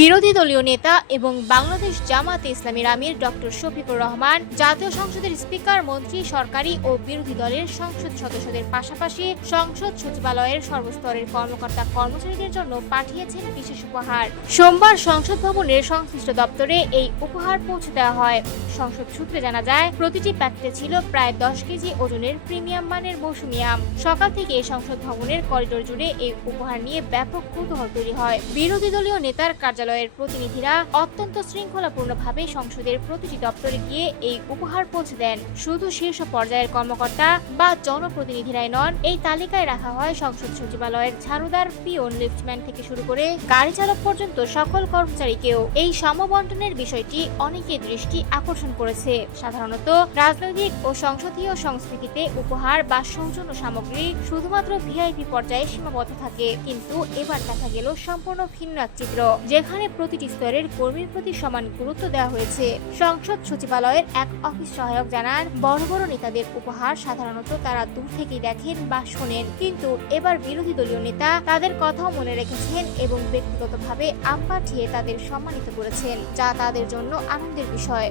বিরোধী দলীয় নেতা এবং বাংলাদেশ জামায়াতে ইসলামীর আমির ডক্টর শফিকুর রহমান জাতীয় সংসদের স্পিকার, মন্ত্রী, সরকারি ও বিরোধী দলের সংসদ সদস্যদের পাশাপাশি সংসদ সচিবালয়ের সর্বস্তরের কর্মকর্তা কর্মচারীদের জন্য পাঠিয়েছেন বিশেষ উপহার। সোমবার সংসদ ভবনের সংশ্লিষ্ট দপ্তরে এই উপহার পৌঁছে দেওয়া হয়। সংসদ সূত্রে জানা যায়, প্রতিটি প্যাকেটে ছিল প্রায় 10 কেজি ওজনের প্রিমিয়াম মানের মৌসুমী আম। সকাল থেকে সংসদ ভবনের করিডোর জুড়ে এই উপহার নিয়ে ব্যাপক কৌতূহল তৈরি হয়। বিরোধী দলীয় নেতার কার্যালয়ের প্রতিনিধিরা অত্যন্ত শৃঙ্খলাপূর্ণভাবে সংসদের প্রতিটি দপ্তরে গিয়ে এই উপহার পৌঁছে দেন। শুধু শীর্ষ পর্যায়ের কর্মকর্তা বা জনপ্রতিনিধিরাই নন, এই তালিকায় রাখা হয় সংসদ সচিবালয়ের ঝাড়ুদার, পিয়ন, লিফটম্যান থেকে শুরু করে গাড়ি চালক পর্যন্ত সকল কর্মচারীকেও। এই সমবন্টনের বিষয়টি অনেকের দৃষ্টি আকর্ষণ করেছে। সাধারণত রাজনৈতিক ও সংসদীয় সংস্কৃতিতে উপহার বা সৌজন্য সামগ্রী শুধুমাত্র ভিআইপি পর্যায়ে সীমাবদ্ধ থাকে, কিন্তু এবার দেখা গেল সম্পূর্ণ ভিন্ন এক চিত্র, যেখানে প্রতিটি স্তরের কর্মীর প্রতি সমান গুরুত্ব দেওয়া হয়েছে। সংসদ সচিবালয়ের এক অফিস সহায়ক জানান, বড় বড় নেতাদের উপহার সাধারণত তারা দূর থেকেই দেখেন বা শোনেন, কিন্তু এবার বিরোধী দলীয় নেতা তাদের কথাও মনে রেখেছেন এবং ব্যক্তিগতভাবে আম পাঠিয়ে তাদের সম্মানিত করেছেন, যা তাদের জন্য আনন্দের বিষয়।